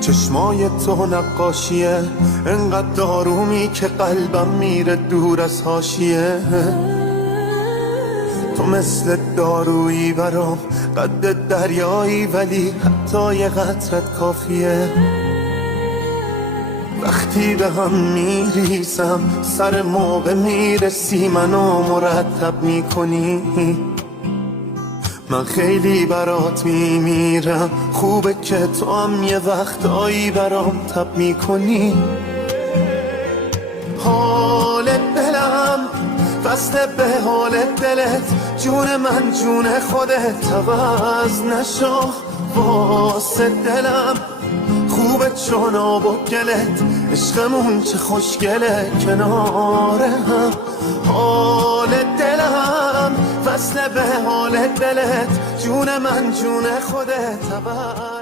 چشمای تو نقاشیه، انقدر دارومی که قلبم میره دور از حاشیه. تو مثل دارویی برام، قد دریایی ولی حتی یه قطرت کافیه. وقتی به هم میریزم سر موقع میرسی، منو مرتب میکنی. من خیلی برات میمیرم، خوبه که تو هم یه وقتایی برام تب میکنی. حال دلم وصله به حال دلت، جون من جون خودت، عوض نشو واسه دلم. خوبه چون آب و گلت، عشقمون چه خوشگله کنار هم. حال دلم وصله به حال دلت، جون من جون خودت، عوض